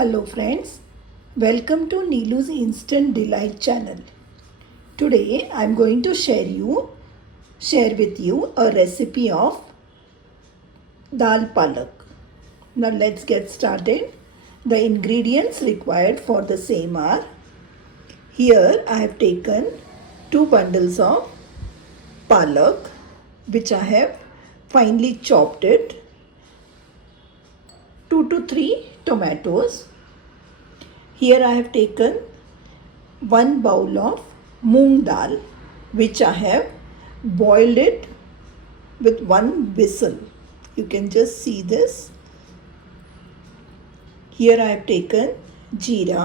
Hello friends, welcome to Neelus Instant Delight channel. Today I am going to share with you a recipe of Dal Palak. Now let's get started. The ingredients required for the same are: here I have taken 2 bundles of palak which I have finely chopped it, 2 to 3 tomatoes. Here I have taken 1 bowl of moong dal which I have boiled it with 1 whistle. You can just see this. Here I have taken jeera,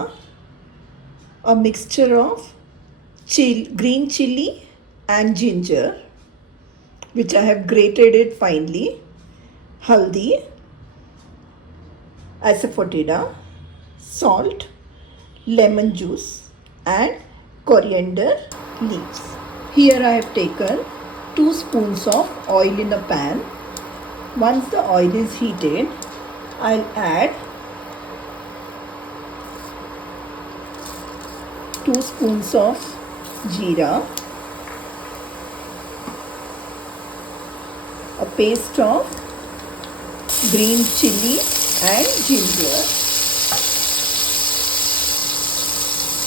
a mixture of green chili and ginger which I have grated it finely, haldi, asafoetida, salt, lemon juice and coriander leaves. Here I have taken 2 spoons of oil in a pan. Once the oil is heated, I'll add 2 spoons of jeera, a paste of green chili and ginger.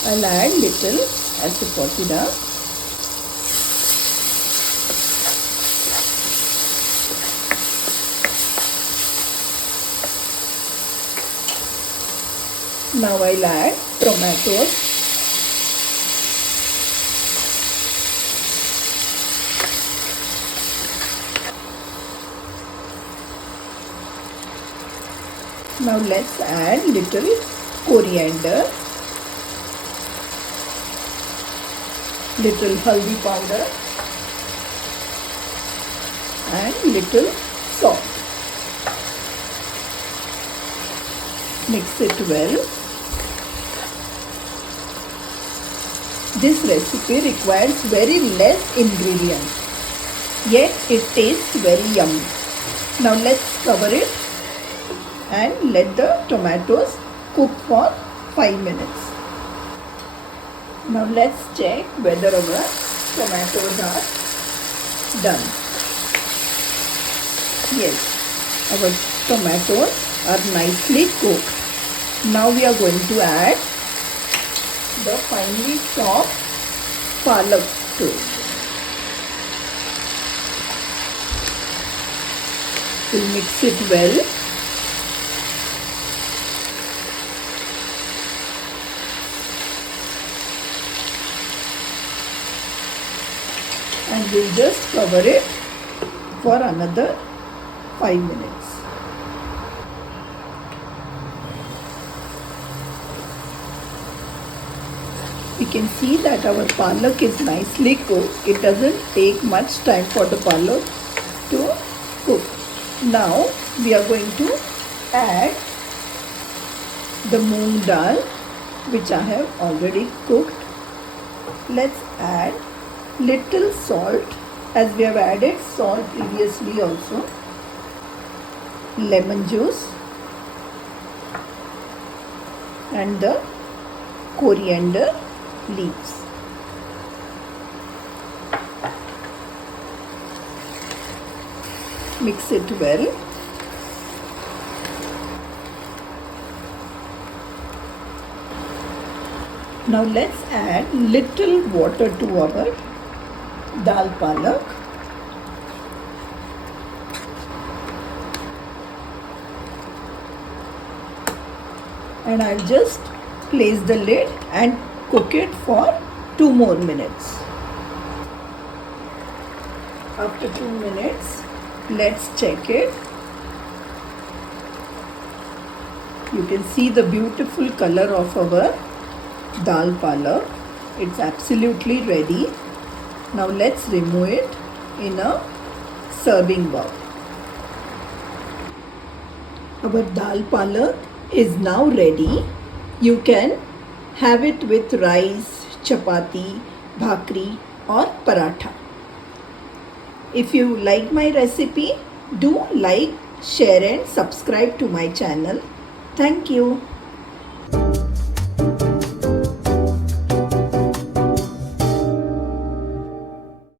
I'll add little asafoetida, now I'll add tomatoes, now let's add little coriander, little haldi powder and little salt. Mix it well. This recipe requires very less ingredients, yet it tastes very yummy. Now let's cover it and let the tomatoes cook for 5 minutes. Now let's check whether our tomatoes are done. Yes, our tomatoes are nicely cooked. Now we are going to add the finely chopped palak to it. We'll mix it well. And we'll just cover it for another 5 minutes. We can see that our palak is nicely cooked. It doesn't take much time for the palak to cook. Now we are going to add the moong dal which I have already cooked. Let's add little salt, as we have added salt previously also, lemon juice and the coriander leaves. Mix it well. Now let's add little water to our dal palak. And I'll just place the lid and cook it for 2 more minutes. After 2 minutes, let's check it. You can see the beautiful color of our dal palak. It's absolutely ready. Now let's remove it in a serving bowl. Our dal palak is now ready. You can have it with rice, chapati, bhakri or paratha. If you like my recipe, do like, share and subscribe to my channel. Thank you.